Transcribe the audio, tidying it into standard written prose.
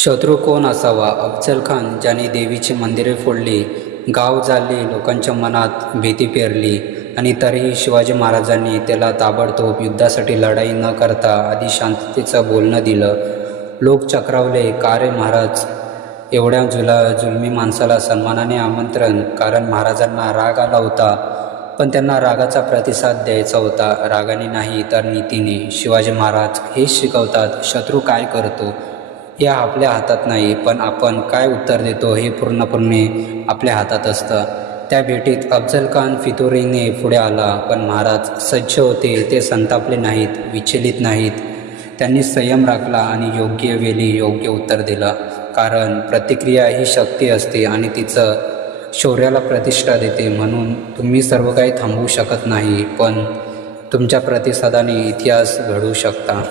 शत्रू कोण असावा? अफजल खान, ज्याने देवीची मंदिरे फोडली, गाव जाळली, लोकांच्या मनात भीती पेरली आणि तरीही शिवाजी महाराजांनी त्याला ताबडतोब युद्धासाठी लढाई न करता आधी शांततेचं बोलणं दिलं. लोक चक्रावले, का रे महाराज, एवढ्या जुलमी माणसाला सन्मानाने आमंत्रण? कारण महाराजांना राग आला होता, पण त्यांना रागाचा प्रतिसाद द्यायचा होता. रागाने नाही तर नीतीने. शिवाजी महाराज हेच शिकवतात, शत्रू काय करतो हे आपल्या हातात नाही, पण आपण काय उत्तर देतो हे पूर्णपणे आपल्या हातात असतं. त्या भेटीत अफजल खान फितुरीने पुढे आला, पण महाराज सज्ज होते. ते संतापले नाहीत, विचलित नाहीत. त्यांनी संयम राखला आणि योग्य वेळी योग्य उत्तर दिलं. कारण प्रतिक्रिया ही शक्ती असते आणि तिचं शौर्याला प्रतिष्ठा देते. म्हणून तुम्ही सर्व काही थांबवू शकत नाही, पण तुमच्या प्रतिसादाने इतिहास घडवू शकता.